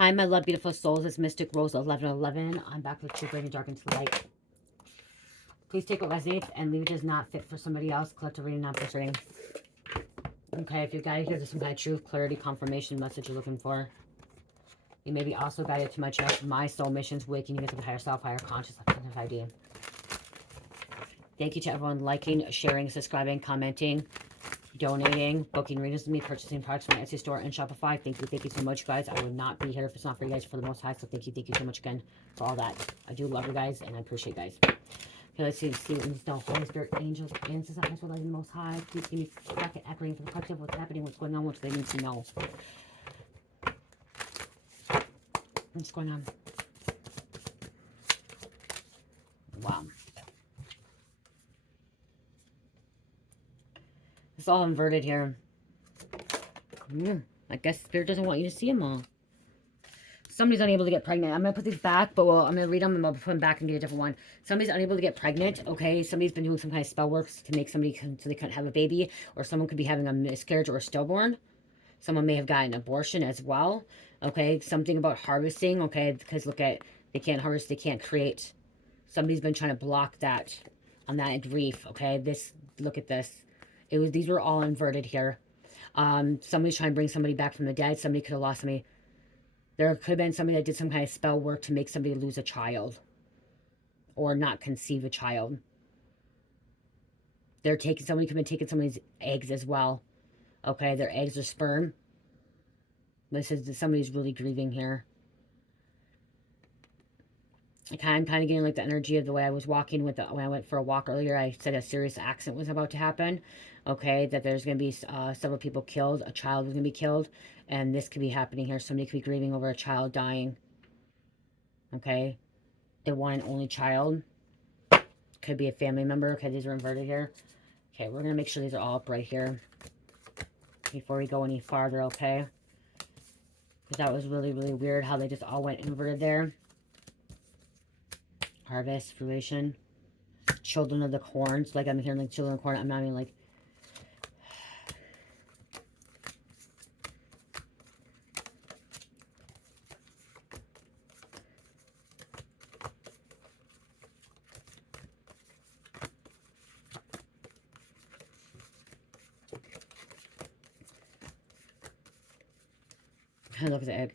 Hi, my love, beautiful souls. It's Mystic Rose 1111. I'm back with True Bringing Dark into Light. Please take what resonates and leave it as not fit for somebody else. Collective reading, non reading. Okay, if you're guided here, there's some kind of truth, clarity, confirmation message you're looking for. You may be also guided to my chest, my soul missions, waking you to the higher self, higher conscious, authentic ID. Thank you to everyone liking, sharing, subscribing, commenting, donating, booking readings with me, purchasing products from my Etsy store and Shopify. Thank you so much, guys. I would not be here if it's not for you guys for the Most High. So thank you so much again for all that. I do love you guys and I appreciate you guys. Okay, let's see what needs to know. Holy Spirit, angels, ancestors, that's what I the Most High. Please give me bracket echoing for the collective. What's happening? What's going on? What do they need to know? What's going on? Wow. It's all inverted here. I guess Spirit doesn't want you to see them all. Somebody's unable to get pregnant. I'm going to put these back, but I'm going to read them and I'll put them back and get a different one. Somebody's unable to get pregnant, okay? Somebody's been doing some kind of spell work to make somebody, so they couldn't have a baby. Or someone could be having a miscarriage or a stillborn. Someone may have gotten an abortion as well, okay? Something about harvesting, okay? Because look at, they can't harvest, they can't create. Somebody's been trying to block that on that grief, okay? Look at this. These were all inverted here. Somebody's trying to bring somebody back from the dead. Somebody could have lost somebody. There could have been somebody that did some kind of spell work to make somebody lose a child or not conceive a child. Somebody could have been taking somebody's eggs as well. Okay, their eggs or sperm. Somebody's really grieving here. I'm kind of getting like the energy of the way I was walking when I went for a walk earlier. I said a serious accident was about to happen. Okay, that there's going to be several people killed. A child was going to be killed. And this could be happening here. Somebody could be grieving over a child dying. Okay, their one and only child. Could be a family member. Okay, these are inverted here. Okay, we're going to make sure these are all up right here before we go any farther, okay? Because that was really, really weird how they just all went inverted there. Harvest, fruition, children of the corn. So like I'm hearing like children of the corn. I'm not even like. Look at the egg.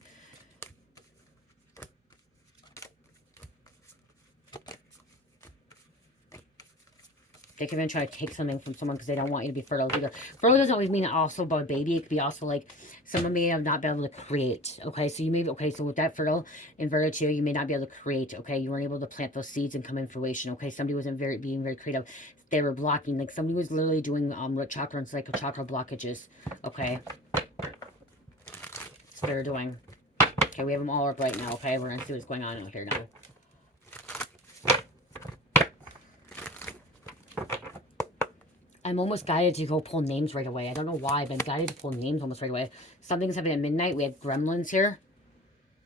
They can even try to take something from someone because they don't want you to be fertile either. Fertile doesn't always mean also about a baby. It could be also like someone may have not been able to create. Okay, so you may, so with that fertile inverted too, you may not be able to create. Okay, you weren't able to plant those seeds and come in fruition. Okay, somebody wasn't being very creative. They were blocking, like somebody was literally doing root chakra and sacral chakra blockages. Okay, that's what they're doing. Okay, we have them all up right now. Okay, we're gonna see what's going on out here now. I'm almost guided to go pull names right away. I don't know why. I've been guided to pull names almost right away. Something's happening at midnight. We have Gremlins here.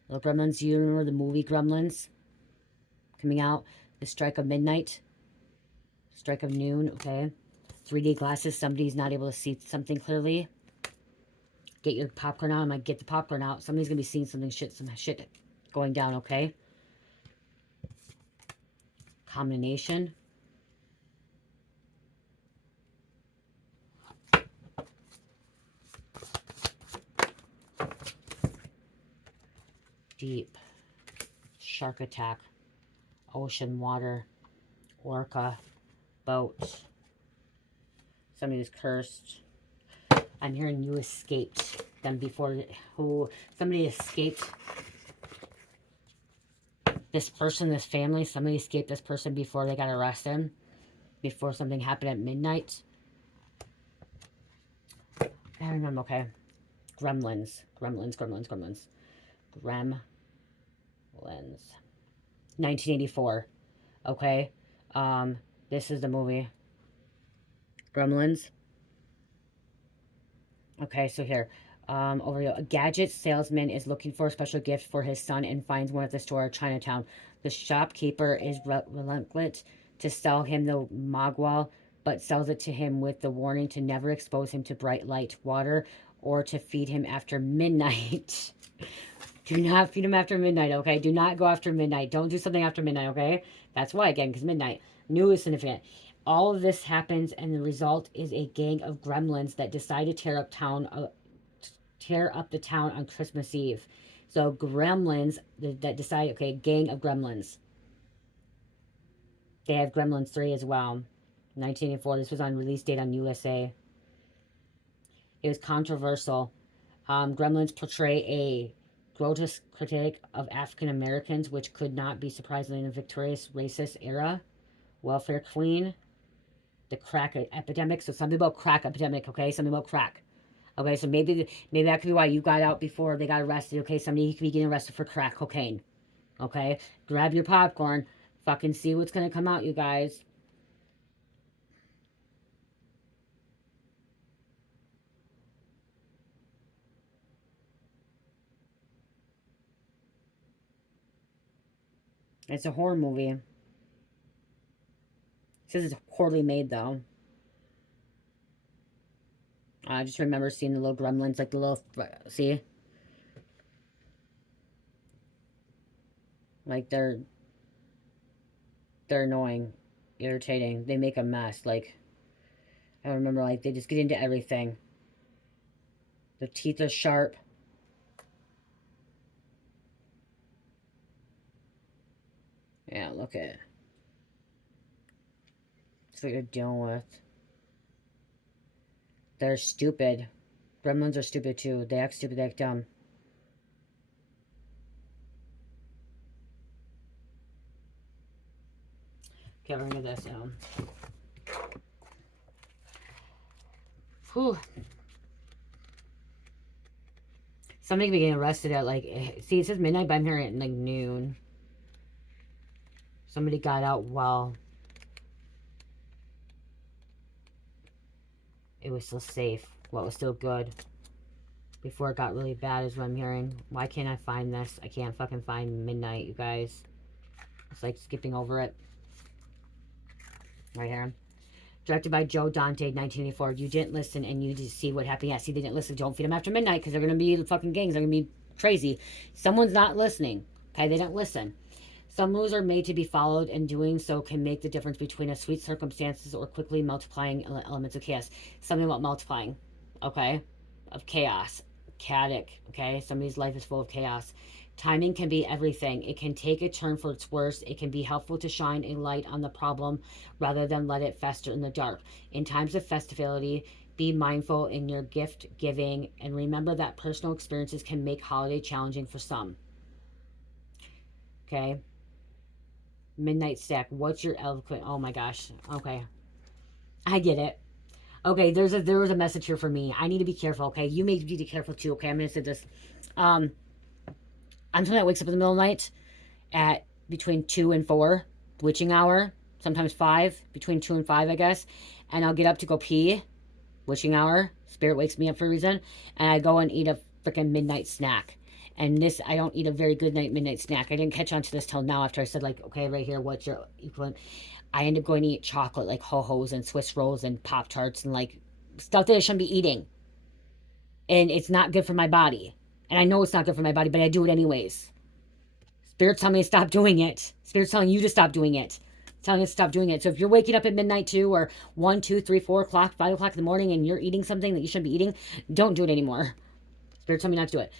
The Gremlins, you remember the movie Gremlins? Coming out. The strike of midnight. Strike of noon, okay. 3D glasses. Somebody's not able to see something clearly. Get your popcorn out. I might get the popcorn out. Somebody's going to be seeing some shit going down, okay. Combination. Deep, shark attack, ocean, water, orca, boat. Somebody was cursed. I'm hearing you escaped them before. Somebody escaped this person, this family. Somebody escaped this person before they got arrested. Before something happened at midnight. I remember, okay. Gremlins. 1984. Okay. This is the movie. Gremlins. Okay, so here. Over here. A gadget salesman is looking for a special gift for his son and finds one at the store at Chinatown. The shopkeeper is reluctant to sell him the mogwai, but sells it to him with the warning to never expose him to bright light, water, or to feed him after midnight. Do not feed them after midnight, okay? Do not go after midnight. Don't do something after midnight, okay? That's why, again, because midnight. New is significant. All of this happens, and the result is a gang of gremlins that decide to tear up the town on Christmas Eve. So gremlins that decide, okay, gang of gremlins. They have Gremlins 3 as well. 1984. This was on release date on USA. It was controversial. Gremlins portray a grotesque critique of African Americans, which could not be surprising in a victorious racist era. Welfare queen. The crack epidemic. So something about crack epidemic, okay? Something about crack. Okay, so maybe that could be why you got out before they got arrested. Okay, somebody could be getting arrested for crack cocaine. Okay, grab your popcorn. Fucking see what's gonna come out, you guys. It's a horror movie. It says it's poorly made though. I just remember seeing the little gremlins, like the little, see? Like they're annoying, irritating. They make a mess. Like, I remember, like, they just get into everything. Their teeth are sharp. Yeah, look at it. That's what you're dealing with. They're stupid. Gremlins are stupid too. They act stupid, they act dumb. Okay, we're gonna get this down. Whew. Somebody could be getting arrested at, like, see, it says midnight, but I'm hearing it at, like, noon. Somebody got out while it was still safe. Well, it was still good. Before it got really bad is what I'm hearing. Why can't I find this? I can't fucking find midnight, you guys. It's like skipping over it. Right here. Directed by Joe Dante, 1984. You didn't listen and you just see what happened. Yeah, see, they didn't listen. Don't feed them after midnight because they're going to be fucking gangs. They're going to be crazy. Someone's not listening. Okay, they didn't listen. Some rules are made to be followed, and doing so can make the difference between a sweet circumstances or quickly multiplying elements of chaos. Something about multiplying, okay, of chaos. Chaotic, okay? Somebody's life is full of chaos. Timing can be everything. It can take a turn for its worst. It can be helpful to shine a light on the problem rather than let it fester in the dark. In times of festivity, be mindful in your gift giving and remember that personal experiences can make holiday challenging for some. Okay? Midnight Stack. What's your eloquent? Oh my gosh. Okay. I get it. Okay, there was a message here for me. I need to be careful, okay? You may need to be careful too, okay? I'm gonna say this. I'm someone that wakes up in the middle of the night at between 2 and 4, witching hour, sometimes 5, between 2 and 5, I guess. And I'll get up to go pee, witching hour. Spirit wakes me up for a reason. And I go and eat a freaking midnight snack. And this, I don't eat a very good midnight snack. I didn't catch on to this till now after I said, like, okay, right here, what's your equivalent? I end up going to eat chocolate, like Ho-Hos and Swiss rolls and Pop-Tarts and, like, stuff that I shouldn't be eating. And it's not good for my body. And I know it's not good for my body, but I do it anyways. Spirit's telling me to stop doing it. Spirit's telling you to stop doing it. It's telling us to stop doing it. So if you're waking up at midnight too, or 1, 2, 3, 4 o'clock, 5 o'clock in the morning, and you're eating something that you shouldn't be eating, don't do it anymore. Spirit's telling me not to do it.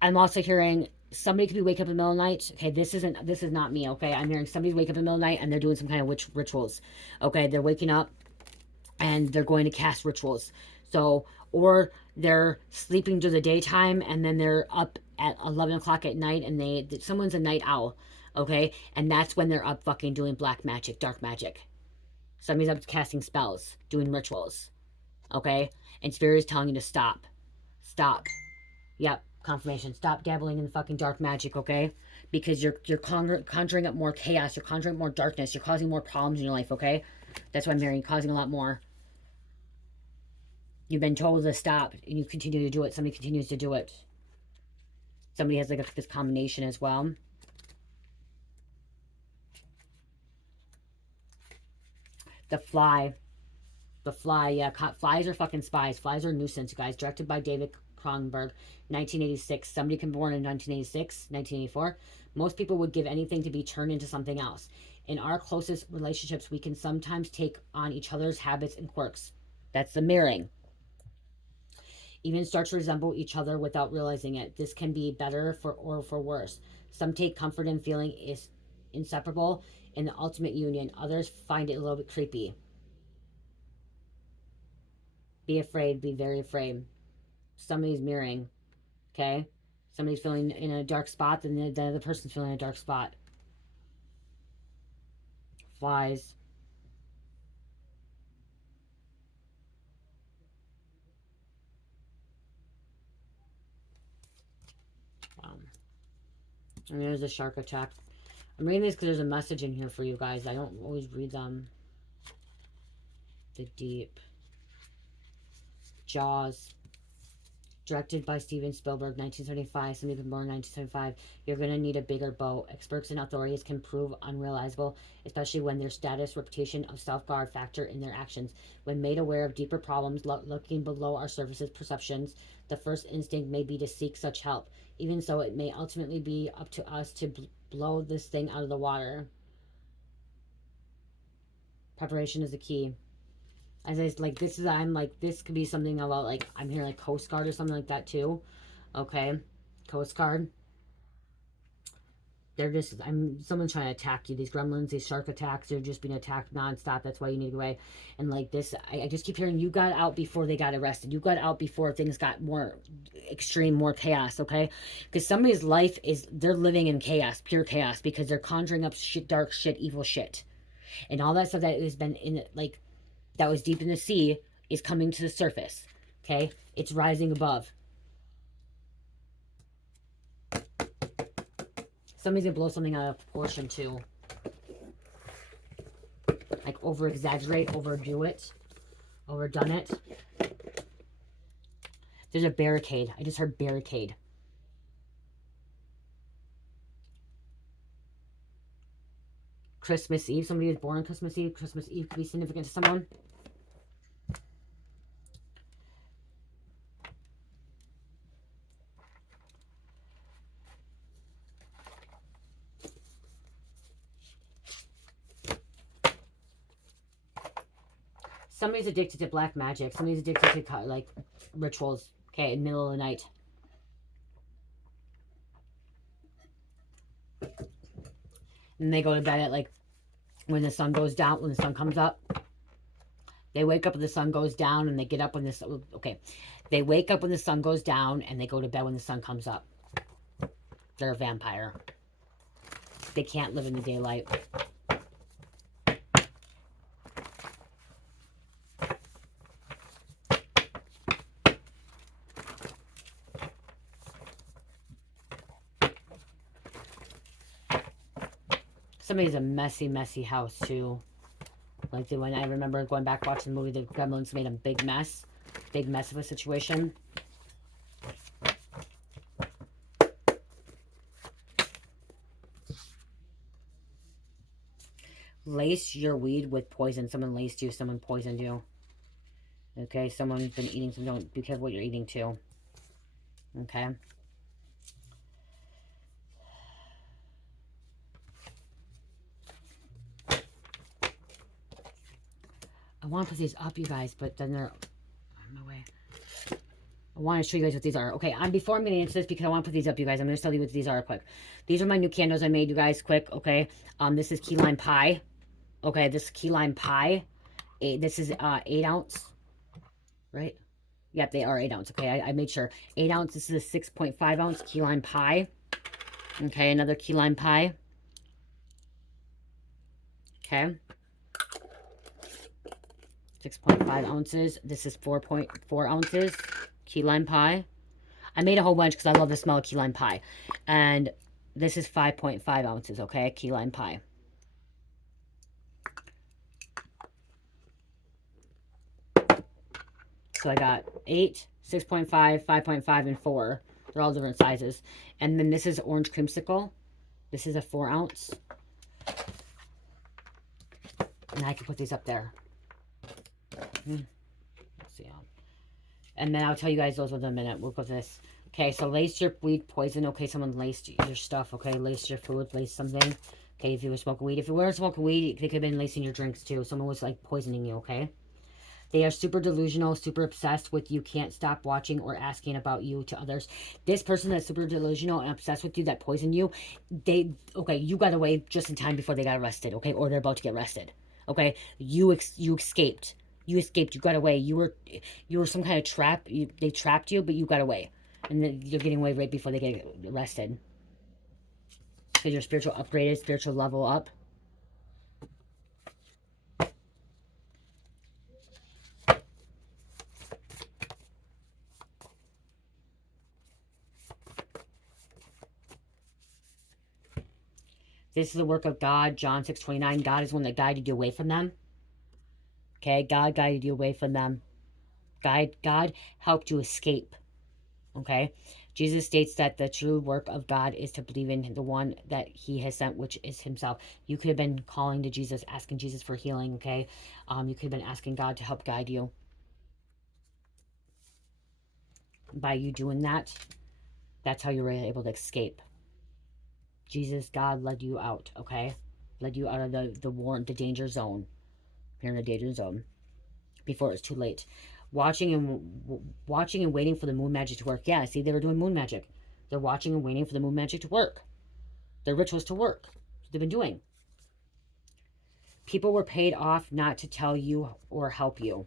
I'm also hearing somebody could be waking up in the middle of the night. Okay, this is not me, okay? I'm hearing somebody wake up in the middle of the night and they're doing some kind of witch rituals. Okay, they're waking up and they're going to cast rituals. So, or they're sleeping during the daytime and then they're up at 11 o'clock at night and someone's a night owl, okay? And that's when they're up fucking doing black magic, dark magic. Somebody's up casting spells, doing rituals, okay? And Spirit is telling you to stop. Stop. Yep. Confirmation. Stop dabbling in the fucking dark magic, okay? Because you're conjuring up more chaos. You're conjuring up more darkness. You're causing more problems in your life, okay? That's what I'm hearing. You're causing a lot more. You've been told to stop, and you continue to do it. Somebody continues to do it. Somebody has, like, this combination as well. The Fly. The Fly, yeah. Flies are fucking spies. Flies are a nuisance, you guys. Directed by David Kronberg, 1986. Somebody can be born in 1986, 1984. Most people would give anything to be turned into something else. In our closest relationships, we can sometimes take on each other's habits and quirks. That's the mirroring. Even start to resemble each other without realizing it. This can be better or for worse. Some take comfort in feeling is inseparable in the ultimate union. Others find it a little bit creepy. Be afraid. Be very afraid. Somebody's mirroring. Okay? Somebody's feeling in a dark spot, then the other person's feeling in a dark spot. Flies. And there's a shark attack. I'm reading this because there's a message in here for you guys. I don't always read them. The Deep. Jaws. Directed by Steven Spielberg, 1975. Somebody been born in 1975. You're going to need a bigger boat. Experts and authorities can prove unrealizable, especially when their status, reputation, of self-guard factor in their actions. When made aware of deeper problems looking below our surface perceptions, the first instinct may be to seek such help. Even so, it may ultimately be up to us to blow this thing out of the water. Preparation is the key. As I like, this is, I'm like, this could be something about, like, I'm here like Coast Guard or something like that too. Okay, Coast Guard. They're just, someone's trying to attack you. These gremlins, these shark attacks, they're just being attacked nonstop. That's why you need to get away. And like this, I just keep hearing, you got out before they got arrested. You got out before things got more extreme, more chaos, okay? Because somebody's life is, they're living in chaos, pure chaos, because they're conjuring up shit, dark shit, evil shit. And all that stuff that has been in, like, that was deep in the sea is coming to the surface. Okay? It's rising above. Somebody's gonna blow something out of proportion too. Like over exaggerate, overdo it, overdone it. There's a barricade. I just heard barricade. Christmas Eve. Somebody was born on Christmas Eve. Christmas Eve could be significant to someone. Somebody's addicted to black magic. Somebody's addicted to, like, rituals. Okay, in the middle of the night. And they go to bed at, like, when the sun goes down, when the sun comes up. They wake up when the sun goes down, and they get up when the sun... Okay. They wake up when the sun goes down, and they go to bed when the sun comes up. They're a vampire. They can't live in the daylight. Somebody's a messy, messy house, too. Like, when I remember going back watching the movie, the Gremlins made a big mess. Big mess of a situation. Lace your weed with poison. Someone laced you. Someone poisoned you. Okay? Someone's been eating some... Don't be careful what you're eating, too. Okay? I want to put these up, you guys, but then they're on my way. I want to show you guys what these are. Okay, before I'm going to answer this, because I want to put these up, you guys, I'm going to tell you what these are quick. These are my new candles I made, you guys, quick, okay? This is key lime pie. Okay, this key lime pie. This is 8 ounce, right? Yep, they are 8 ounce, okay? I made sure. 8 ounce, this is a 6.5 ounce key lime pie. Okay, another key lime pie. Okay. 6.5 ounces. This is 4.4 ounces. Key lime pie. I made a whole bunch because I love the smell of key lime pie. And this is 5.5 ounces, okay? Key lime pie. So I got 8, 6.5, 5.5, and 4. They're all different sizes. And then this is orange creamsicle. This is a 4 ounce. And I can put these up there. Let's see. And then I'll tell you guys those in a minute. We'll go to this. Okay, so lace your weed poison. Okay, someone laced your stuff. Okay, lace your food, lace something. Okay, if you were smoking weed. If you weren't smoking weed, they could have been lacing your drinks too. Someone was like poisoning you, okay? They are super delusional, super obsessed with you, can't stop watching or asking about you to others. This person that's super delusional and obsessed with you that poisoned you, okay, you got away just in time before they got arrested, okay? Or they're about to get arrested, okay? You escaped. You escaped. You got away. You were some kind of trap. They trapped you, but you got away. And then you're getting away right before they get arrested. Because your spiritual upgraded, spiritual level up. This is the work of God, John 6:29. God is one that guided you away from them. Okay, God guided you away from them. God helped you escape. Okay, Jesus states that the true work of God is to believe in the one that he has sent, which is himself. You could have been calling to Jesus, asking Jesus for healing. Okay, you could have been asking God to help guide you. By you doing that, that's how you were able to escape. Jesus, God led you out. Okay, led you out of the danger zone. You're in the danger zone before it's too late. Watching and waiting for the moon magic to work. Yeah, see, they were doing moon magic. They're watching and waiting for the moon magic to work. Their rituals to work. That's what they've been doing. People were paid off not to tell you or help you.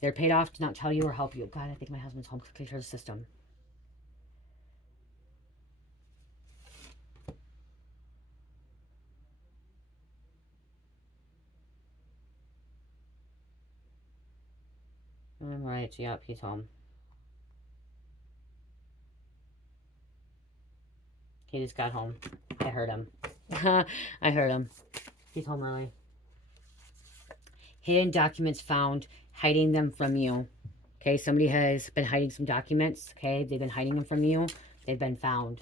They're paid off to not tell you or help you. God, I think my husband's home. Clear the system. All right, yep, he's home. He just got home. I heard him. I heard him. He's home early. Hidden documents found, hiding them from you. Okay, somebody has been hiding some documents. Okay, they've been hiding them from you. They've been found.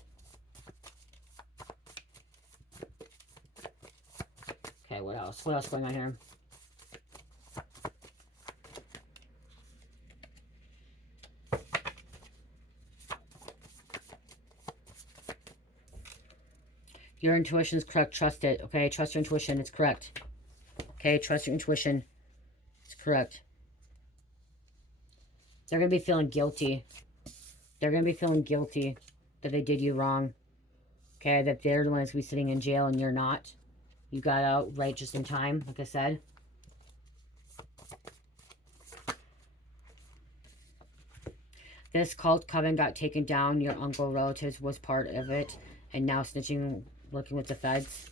Okay, what else? What else going on here? Your intuition is correct. Trust it. Okay, trust your intuition. It's correct. Okay, trust your intuition. It's correct. They're going to be feeling guilty. They're going to be feeling guilty that they did you wrong. Okay, that they're the ones who be sitting in jail and you're not. You got out right just in time, like I said. This cult coven got taken down. Your uncle relatives was part of it. And now snitching, working with the feds.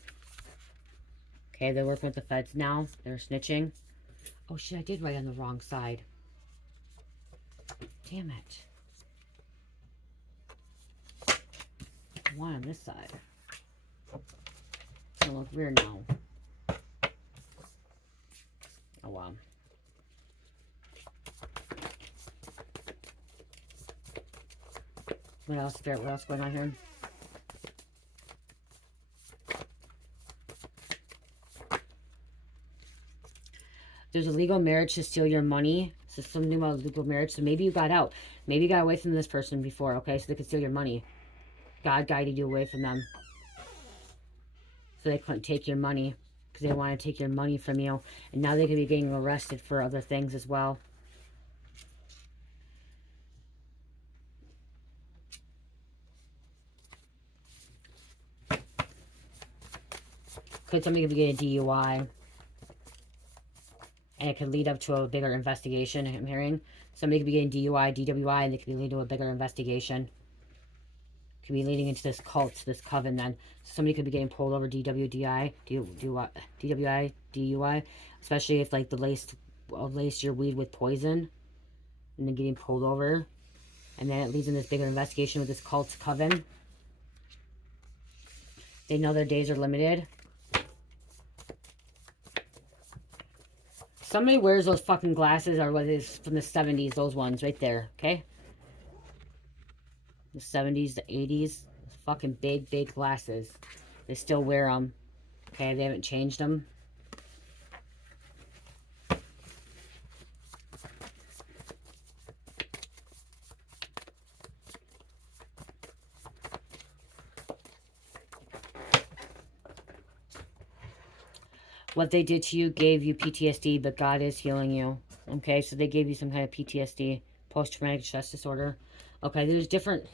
Okay, they're working with the feds now. They're snitching. Oh shit, I did write on the wrong side. Damn it. One on this side. It's gonna look weird now. Oh wow. What else, Spirit? What else going on here? There's a legal marriage to steal your money. So something about legal marriage. So maybe you got out. Maybe you got away from this person before, okay? So they could steal your money. God guided you away from them. So they couldn't take your money. Because they want to take your money from you. And now they could be getting arrested for other things as well. Could somebody be getting a DUI? And it could lead up to a bigger investigation, I'm hearing. Somebody could be getting DUI, DWI, and they could be leading to a bigger investigation. Could be leading into this cult, this coven then. Somebody could be getting pulled over DWI, DUI, especially if like the lace your weed with poison and then getting pulled over. And then it leads in this bigger investigation with this cult coven. They know their days are limited. Somebody wears those fucking glasses, or what is from the 70s, those ones right there, okay? The 70s, the 80s, fucking big glasses. They still wear them, okay? They haven't changed them. What they did to you gave you PTSD, but God is healing you. Okay, so they gave you some kind of PTSD, post-traumatic stress disorder. Okay, there's different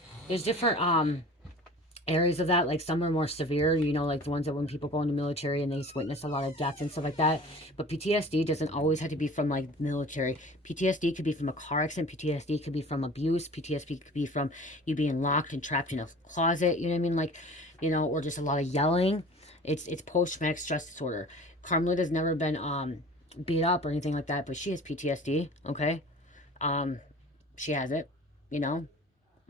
areas of that. Like some are more severe, you know, like the ones that when people go in the military and they witness a lot of death and stuff like that. But PTSD doesn't always have to be from like military. PTSD could be from a car accident. PTSD could be from abuse. PTSD could be from you being locked and trapped in a closet, you know what I mean? Like, you know, or just a lot of yelling. It's post-traumatic stress disorder. Carmelita's never been beat up or anything like that, but she has PTSD. Okay, um she has it, you know.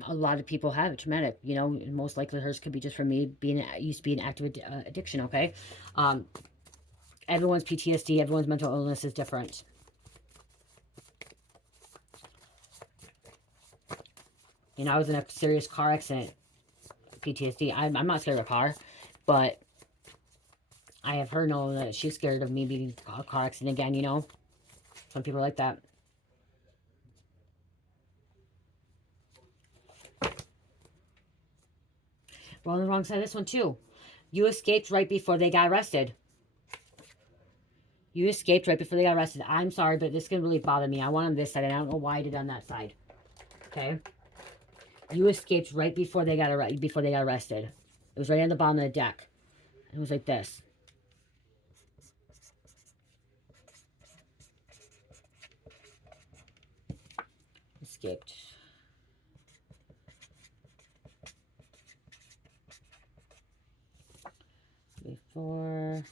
A lot of people have it traumatic, you know. Most likely hers could be just from me being used to be an active addiction. Okay, um everyone's PTSD, everyone's mental illness is different. You know, I was in a serious car accident. PTSD. I'm not scared of a car, but I have her know that she's scared of me being a car accident again, you know. Some people are like that. We're on the wrong side of this one too. You escaped right before they got arrested. You escaped right before they got arrested. I'm sorry, but this can really bother me. I want on this side, and I don't know why I did on that side. Okay? You escaped right before they got arrested. It was right on the bottom of the deck. It was like this. Escaped. Before.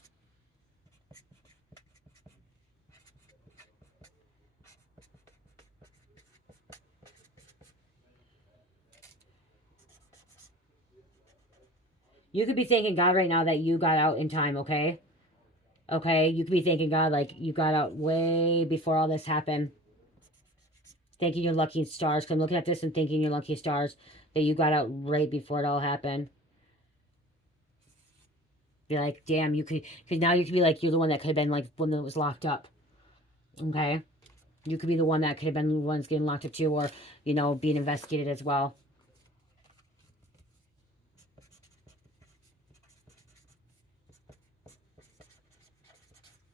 You could be thanking God right now that you got out in time, okay? Okay? You could be thanking God like you got out way before all this happened. Thanking your lucky stars. Because I'm looking at this and thanking your lucky stars that you got out right before it all happened. Be like, damn, you could, because now you could be like, you're the one that could have been like one that was locked up. Okay? You could be the one that could have been the ones getting locked up too, or, you know, being investigated as well.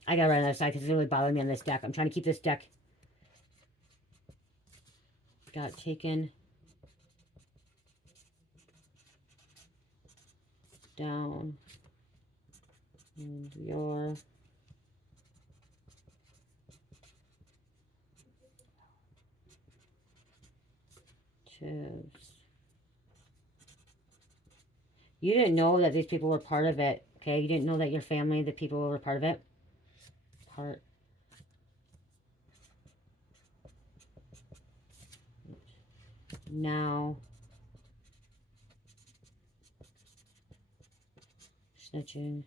I gotta write on the other side because it's really bothering me on this deck. I'm trying to keep this deck. Got taken down. And your chips. You didn't know that these people were part of it, okay? You didn't know that your family, the people were part of it. Part. Now. Snitching.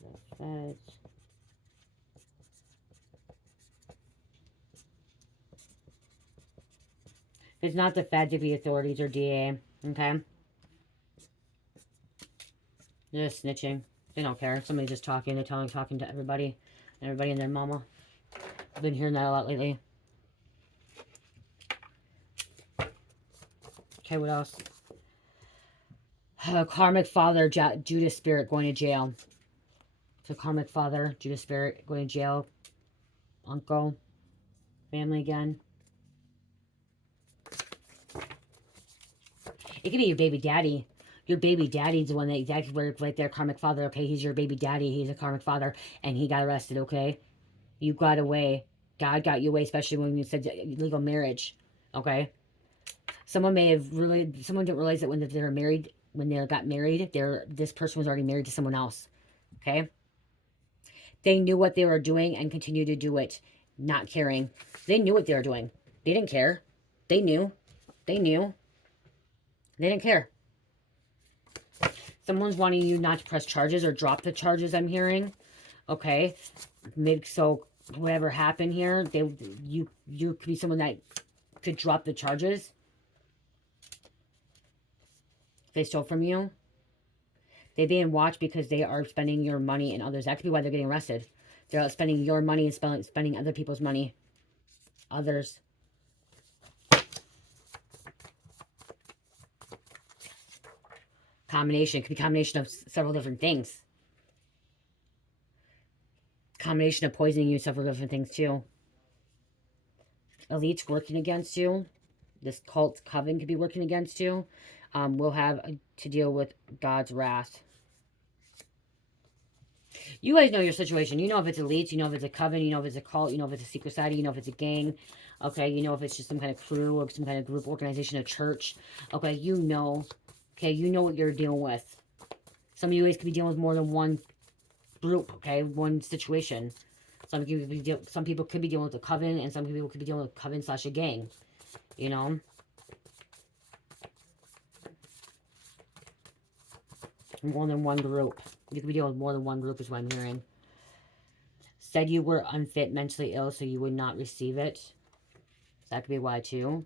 The feds. If it's not the feds, it'd be authorities or DA, okay? They're just snitching. They don't care. Somebody's just talking. They're talking to everybody. Everybody and their mama. I've been hearing that a lot lately. Okay, what else? Karmic father, Judas spirit going to jail. So karmic father, Judas spirit going to jail. Uncle. Family again. It could be your baby daddy. Your baby daddy's the one that exactly where right there, karmic father. Okay, he's your baby daddy. He's a karmic father, and he got arrested. Okay, you got away. God got you away, especially when you said legal marriage. Okay, someone didn't realize that when they were married, when they got married, this person was already married to someone else. Okay, they knew what they were doing and continued to do it, not caring. They knew what they were doing. They didn't care. They knew. They knew. They didn't care. Someone's wanting you not to press charges or drop the charges, I'm hearing. Okay. Maybe so whatever happened here, you could be someone that could drop the charges. They stole from you. They're being watched because they are spending your money and others. That could be why they're getting arrested. They're out spending your money and spending other people's money. Others. Combination. It could be a combination of several different things. combination of poisoning you, several different things too. Elites working against you. This cult coven could be working against you. We'll have to deal with God's wrath. You guys know your situation. You know if it's elites, you know if it's a coven, you know if it's a cult, you know if it's a secret society, you know if it's a gang. Okay, you know if it's just some kind of crew or some kind of group organization, a church. Okay, you know. Okay, you know what you're dealing with. Some of you guys could be dealing with more than one group, okay? One situation. Some people could be dealing with a coven, and some people could be dealing with a coven / a gang. You know? More than one group. You could be dealing with more than one group is what I'm hearing. Said you were unfit, mentally ill, so you would not receive it. So that could be why, too.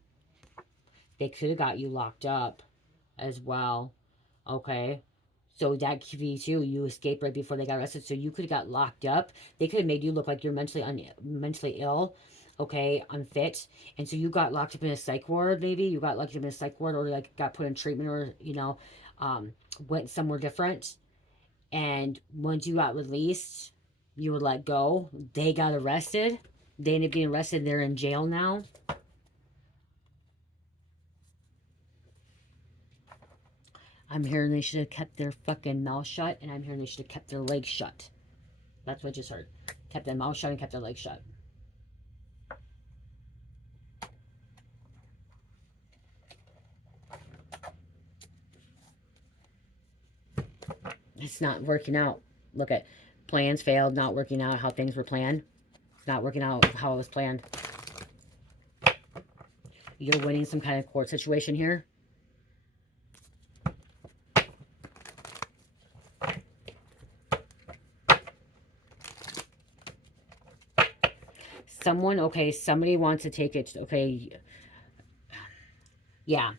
They could have got you locked up as well. Okay? So that could be, too. You escaped right before they got arrested, so you could have got locked up. They could have made you look like you're mentally ill. Okay? Unfit. And so you got locked up in a psych ward, maybe. You got locked up in a psych ward, or like got put in treatment, or, you know, went somewhere different. And once you got released, you were let go. They got arrested. They ended up getting arrested. They're in jail now. I'm hearing they should have kept their fucking mouth shut. And I'm hearing they should have kept their legs shut. That's what I just heard. Kept their mouth shut and kept their legs shut. It's not working out. Look at plans failed, not working out how things were planned. Not working out how it was planned. You're winning some kind of court situation here. Someone, okay, somebody wants to take it, okay, yeah.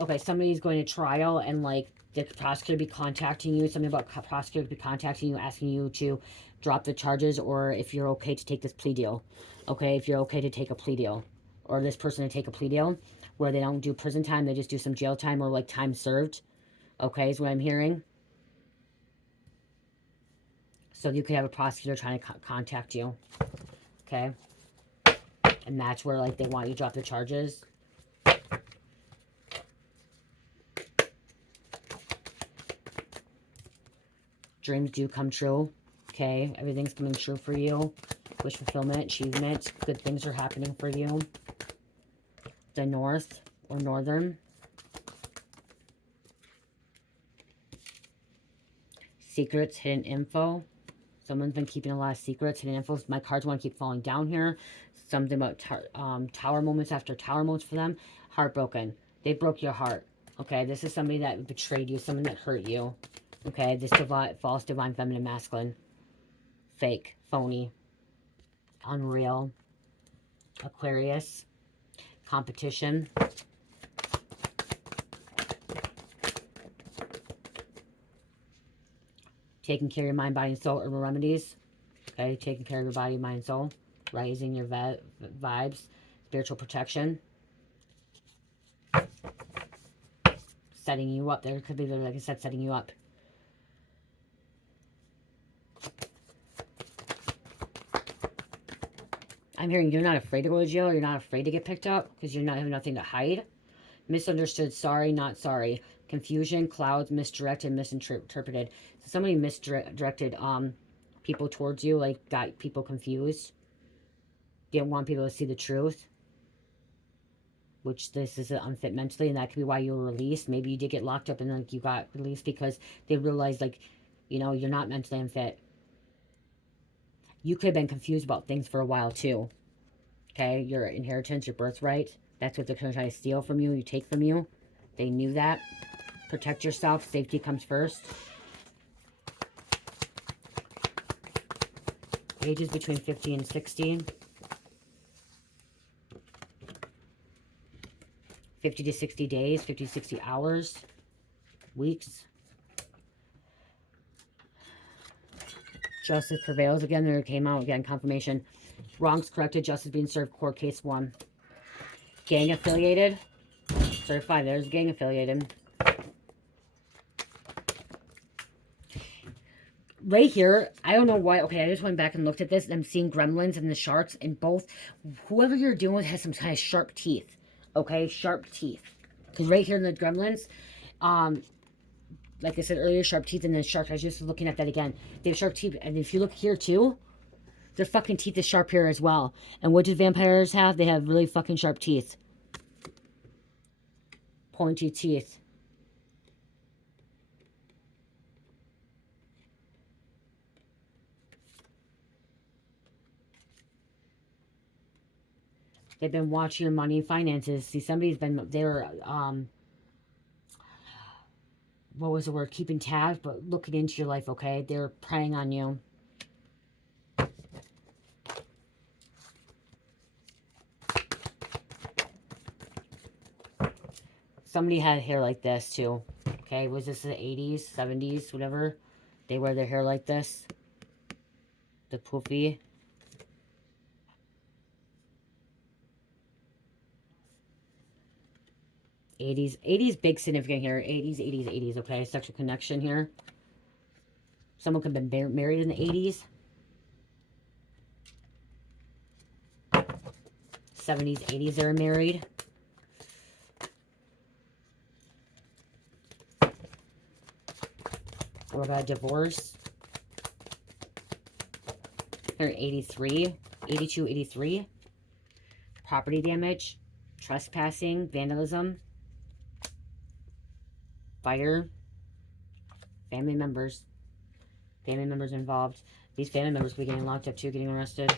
Okay, somebody's going to trial and, like, the prosecutor be contacting you, something about prosecutor be contacting you, asking you to drop the charges, or if you're okay to take this plea deal. Okay, if you're okay to take a plea deal, or this person to take a plea deal, where they don't do prison time, they just do some jail time, or, like, time served. Okay, is what I'm hearing. So you could have a prosecutor trying to contact you. Okay. And that's where, like, they want you to drop the charges. Dreams do come true. Okay. Everything's coming true for you. Wish fulfillment, achievement. Good things are happening for you. The north or northern. Secrets, hidden info. Someone's been keeping a lot of secrets, hidden info. My cards want to keep falling down here. Something about tower moments after tower moments for them. Heartbroken. They broke your heart. Okay, this is somebody that betrayed you, someone that hurt you. Okay, this false divine feminine masculine. Fake, phony, unreal. Aquarius. Competition. Taking care of your mind, body, and soul. Herbal remedies. Okay, taking care of your body, mind, and soul. Raising your vibes. Spiritual protection. Setting you up. There could be, like I said, setting you up. I'm hearing you're not afraid to go to jail. You're not afraid to get picked up because you're not having nothing to hide. Misunderstood. Sorry, not sorry. Confusion, clouds, misdirected, misinterpreted. So somebody misdirected people towards you, like got people confused. Didn't want people to see the truth. Which this is unfit mentally, and that could be why you were released. Maybe you did get locked up and then you got released because they realized, like, you know, you're not mentally unfit. You could have been confused about things for a while too. Okay, your inheritance, your birthright. That's what they're trying to steal from you, you take from you. They knew that. Protect yourself. Safety comes first. Ages between 50 and 60. 50 to 60 days, 50 to 60 hours, weeks. Justice prevails. Again, there came out again, confirmation. Wrongs corrected, justice being served, court case 1. Gang affiliated. Certified, there's gang affiliated. right here, I don't know why. Okay, I just went back and looked at this, and I'm seeing gremlins and the sharks in both. Whoever you're dealing with has some kind of sharp teeth. Okay, sharp teeth. Because right here in the gremlins, like I said earlier, sharp teeth, and then shark. I was just looking at that again. They have sharp teeth, and if you look here too, their fucking teeth is sharp here as well. And what do vampires have? They have really fucking sharp teeth. Pointy teeth. They've been watching your money and finances. See, somebody's been, they're, what was the word? Keeping tabs, but looking into your life, okay? They're preying on you. Somebody had hair like this, too. Okay, was this the 80s, 70s, whatever? They wear their hair like this. The poofy. '80s, big significant here. '80s, okay? Sexual connection here. Someone could have been married in the '80s. '70s, '80s, they were married. Or got a divorce. They're 83, 82, 83. Property damage, trespassing, vandalism, fire, family members involved. These family members will be getting locked up too, getting arrested.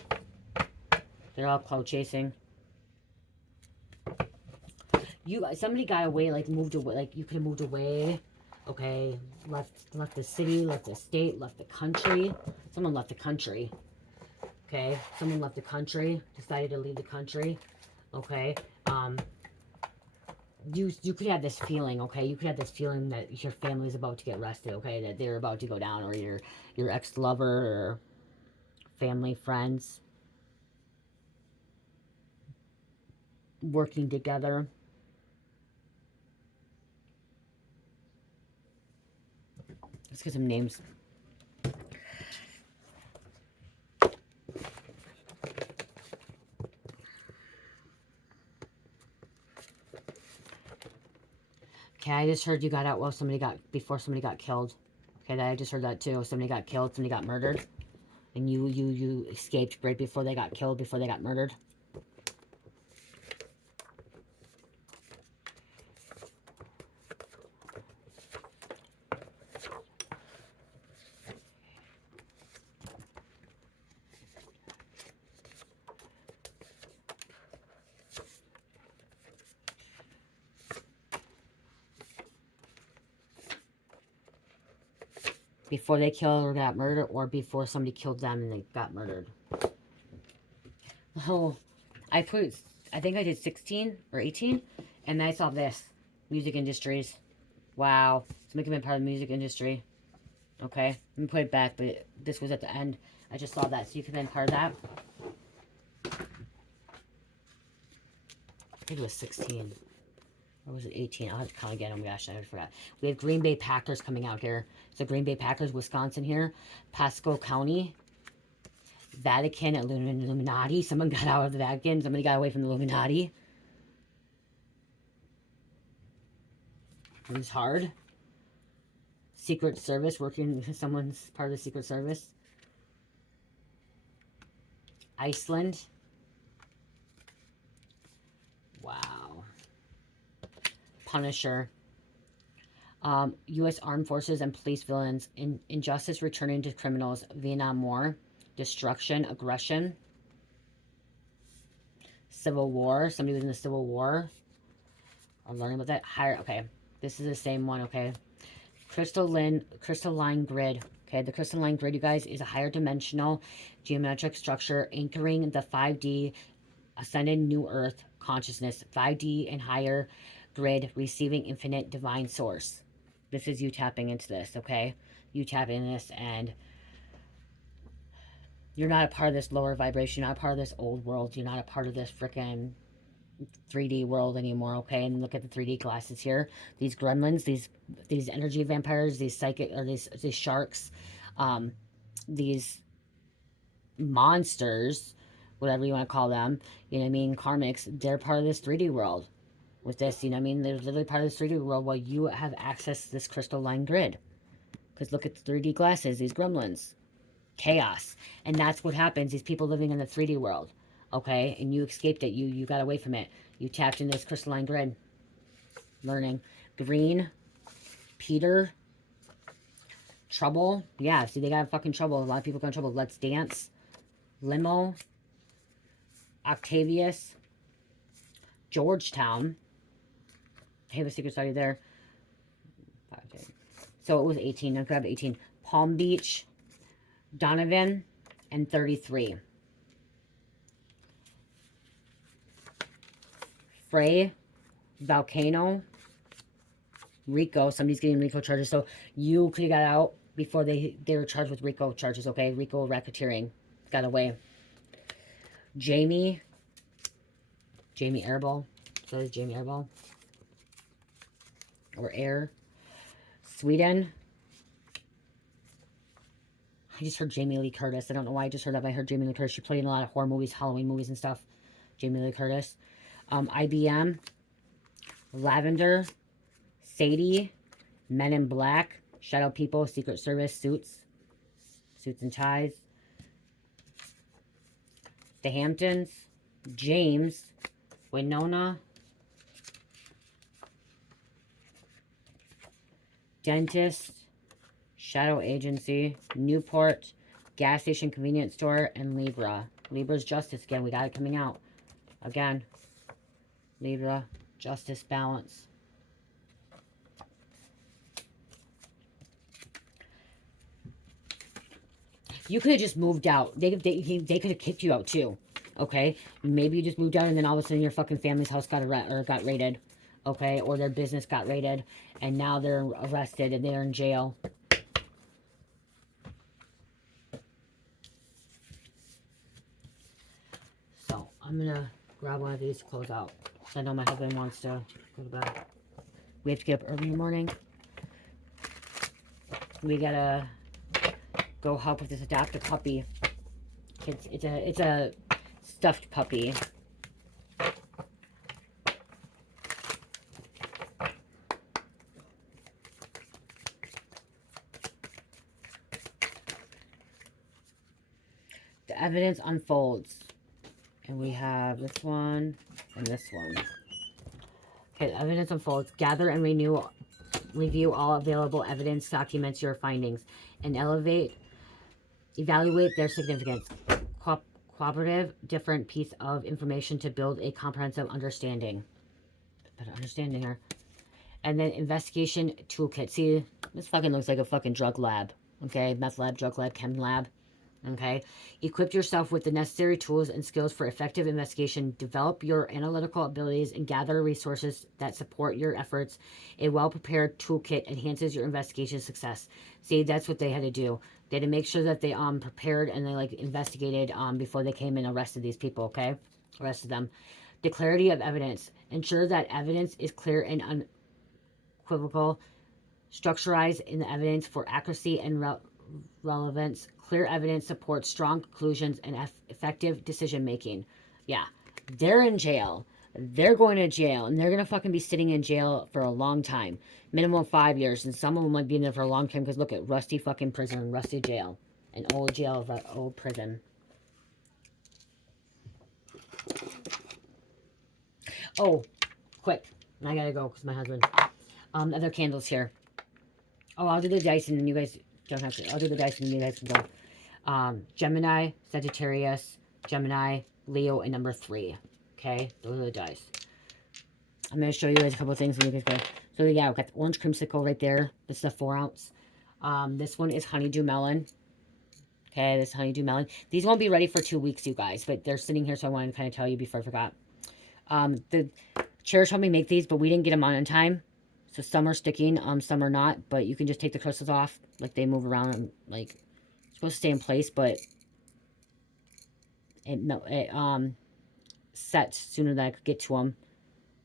They're all clout chasing. Somebody got away, like moved away, like you could have moved away. Okay, left the city, left the state, left the country. Someone left the country. Okay, someone left the country, decided to leave the country. Okay, you could have this feeling, okay? You could have this feeling that your family's about to get arrested, okay? That they're about to go down, or your ex-lover or family, friends working together. Let's get some names. Okay, I just heard you got out before somebody got killed. Okay, I just heard that too. Somebody got killed, somebody got murdered. And you escaped right before they got killed, before they got murdered. Before they killed or got murdered, or before somebody killed them and they got murdered. Oh, I think I did 16 or 18, and I saw this. Music industries. Wow. Somebody could have been part of the music industry. Okay. Let me put it back, but this was at the end. I just saw that, so you could have been part of that. I think it was 16. Or was it 18? I'll have to count again. Oh my gosh, I forgot. We have Green Bay Packers coming out here. So Green Bay Packers, Wisconsin here. Pasco County. Vatican, Illuminati. Someone got out of the Vatican. Somebody got away from the Illuminati. It was hard. Secret Service, working, someone's part of the Secret Service. Iceland. Wow. Punisher. U.S. Armed Forces and police villains. Injustice returning to criminals. Vietnam War. Destruction. Aggression. Civil War. Somebody was in the Civil War. I'm learning about that. Higher. Okay. This is the same one. Okay. Crystalline grid. Okay. The crystalline grid, you guys, is a higher dimensional geometric structure anchoring the 5D ascended new earth consciousness. 5D and higher grid receiving infinite divine source. This is you tapping into this, okay? You tap into this, and you're not a part of this lower vibration. You're not a part of this old world. You're not a part of this freaking 3D world anymore, okay? And look at the 3D glasses here. These gremlins, these energy vampires, these psychic, or these sharks, these monsters, whatever you want to call them, you know what I mean, karmics, they're part of this 3D world with this, you know what I mean, they're literally part of this 3D world while you have access to this crystalline grid. Because look at the 3D glasses, these gremlins. Chaos. And that's what happens, these people living in the 3D world. Okay? And you escaped it. You got away from it. You tapped into this crystalline grid. Learning. Green. Peter. Trouble. Yeah, see, they got fucking trouble. A lot of people got in trouble. Let's Dance. Limo. Octavius. Georgetown. I have a secret study there. Okay. So it was 18. I grabbed 18. Palm Beach. Donovan. And 33. Frey. Volcano. Rico. Somebody's getting Rico charges. So you could have got out before they were charged with Rico charges, okay? Rico racketeering. Got away. Jamie. Jamie Airball. So is Jamie Airball. Or Air. Sweden. I just heard Jamie Lee Curtis. I don't know why I just heard that, but I heard Jamie Lee Curtis. She played in a lot of horror movies, Halloween movies and stuff. Jamie Lee Curtis. IBM. Lavender. Sadie. Men in Black. Shadow People. Secret Service. Suits. Suits and Ties. The Hamptons. James. Winona. Dentist. Shadow Agency. Newport. Gas Station Convenience Store. And Libra. Libra's Justice again. We got it coming out. Again. Libra. Justice. Balance. You could have just moved out. They could have kicked you out too. Okay? Maybe you just moved out and then all of a sudden your fucking family's house got raided. Okay? Or their business got raided. And now they're arrested and they're in jail. So, I'm going to grab one of these to close out. I know my husband wants to go to bed. We have to get up early in the morning. We got to go help with this adopted puppy. It's a stuffed puppy. The evidence unfolds. And we have this one and this one. Okay, the evidence unfolds. Gather and review all available evidence, documents your findings, and evaluate their significance. Cooperative, different piece of information to build a comprehensive understanding. Better understanding her. And then investigation toolkit. See, this fucking looks like a fucking drug lab. Okay, meth lab, drug lab, chem lab. Okay, equip yourself with the necessary tools and skills for effective investigation. Develop your analytical abilities and gather resources that support your efforts. A well-prepared toolkit enhances your investigation success. See, that's what they had to do. They had to make sure that they prepared and they like investigated before they came and arrested these people. Okay, arrested them. The clarity of evidence. Ensure that evidence is clear and unequivocal. Structurized in the evidence for accuracy and relevance. Clear evidence supports strong conclusions and effective decision making. Yeah, they're in jail. They're going to jail, and they're going to fucking be sitting in jail for a long time. Minimum 5 years, and some of them might be in there for a long time because look at rusty fucking prison, rusty jail. An old jail, old prison. Oh, quick. I gotta go because my husband. Other candles here. Oh, I'll do the dice and then you guys don't have to. I'll do the dice and then you guys can go. Gemini, Sagittarius, Gemini, Leo, and number 3. Okay, those are the dice. I'm going to show you guys a couple of things and you guys go. So yeah, I've got the orange creamsicle right there. This is a 4 ounce. This one is honeydew melon. Okay, this honeydew melon. These won't be ready for 2 weeks, you guys, but they're sitting here, so I wanted to kind of tell you before I forgot. The Cherish helped me make these, but we didn't get them on in time. So some are sticking, some are not, but you can just take the crystals off. Like they move around and like supposed to stay in place, but it set sooner than I could get to them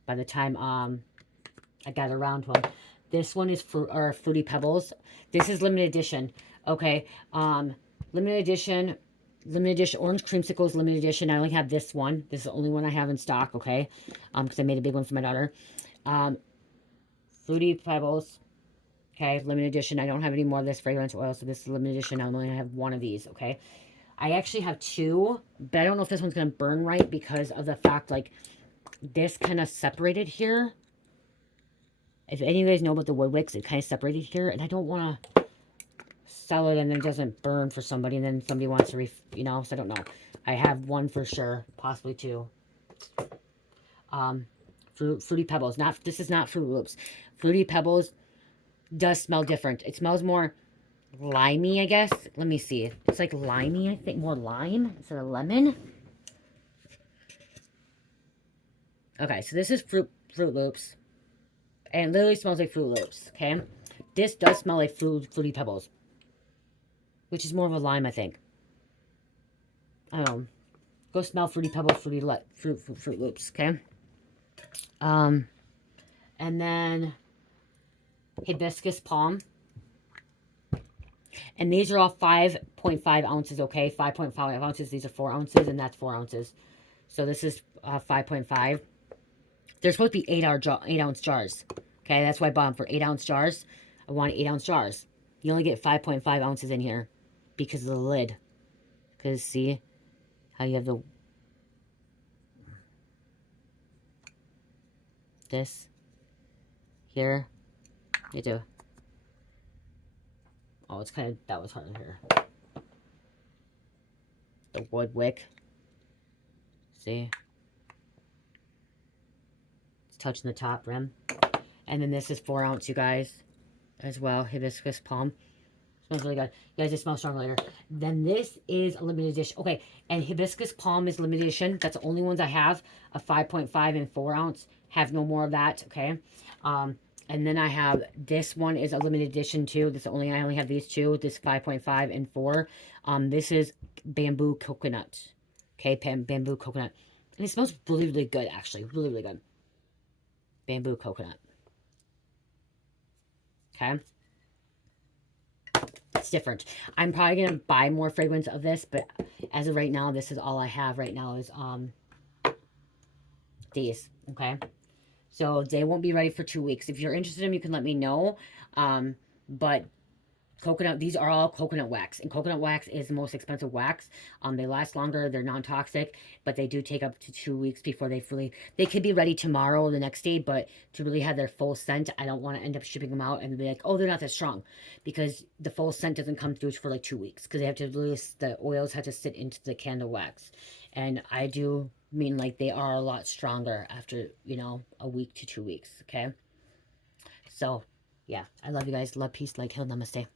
by the time I got around to them. This one is for Fruity Pebbles. This is limited edition. Okay. Limited edition. Limited edition. Orange Creamsicles, limited edition. I only have this one. This is the only one I have in stock, okay? Because I made a big one for my daughter. Fruity Pebbles. Okay, limited edition. I don't have any more of this fragrance oil, so this is limited edition. I only have one of these, okay? I actually have two, but I don't know if this one's going to burn right because of the fact, like, this kind of separated here. If any of you guys know about the wood wicks, it kind of separated here, and I don't want to sell it and then it doesn't burn for somebody, and then somebody wants to, you know, so I don't know. I have one for sure, possibly two. Fruity Pebbles. This is not Fruit Loops. Fruity Pebbles does smell different. It smells more limey, I guess. Let me see. It's like limey, I think. More lime instead of lemon. Okay, so this is Fruit Loops. And it literally smells like Fruit Loops, okay? This does smell like Fruity Pebbles. Which is more of a lime, I think. Go smell Fruity Pebbles, Fruit Loops, okay? And then Hibiscus Palm. And these are all 5.5 ounces, okay? 5.5 ounces. These are 4 ounces, and that's 4 ounces. So this is 5.5. They're supposed to be 8-ounce jars. Okay, that's why I bought them for 8-ounce jars. I want 8-ounce jars. You only get 5.5 ounces in here because of the lid. Because see how you have this here. You do. Oh, it's kind of, that was hard here. The wood wick. See? It's touching the top rim. And then this is 4 ounce, you guys, as well. Hibiscus Palm. Smells really good. You guys, it smells strong later. Then this is a limited edition. Okay, and Hibiscus Palm is limited edition. That's the only ones I have. A 5.5 and 4 ounce. Have no more of that, okay? And then I have, this one is a limited edition too. I only have these two. This 5.5 and 4. This is Bamboo Coconut. Okay, Bamboo Coconut. And it smells really, really good, actually. Really, really good. Bamboo Coconut. Okay. It's different. I'm probably going to buy more fragrance of this, but as of right now, this is all I have right now is these, okay? So they won't be ready for 2 weeks. If you're interested in them, you can let me know. But coconut, these are all coconut wax, and coconut wax is the most expensive wax. They last longer, they're non-toxic, but they do take up to 2 weeks before they could be ready tomorrow or the next day, but to really have their full scent, I don't want to end up shipping them out and be like, oh, they're not that strong, because the full scent doesn't come through for like 2 weeks, because they have to release, the oils have to sit into the candle wax, and I do mean like they are a lot stronger after, you know, a week to 2 weeks, okay? So, yeah, I love you guys. Love, peace, light, health, namaste.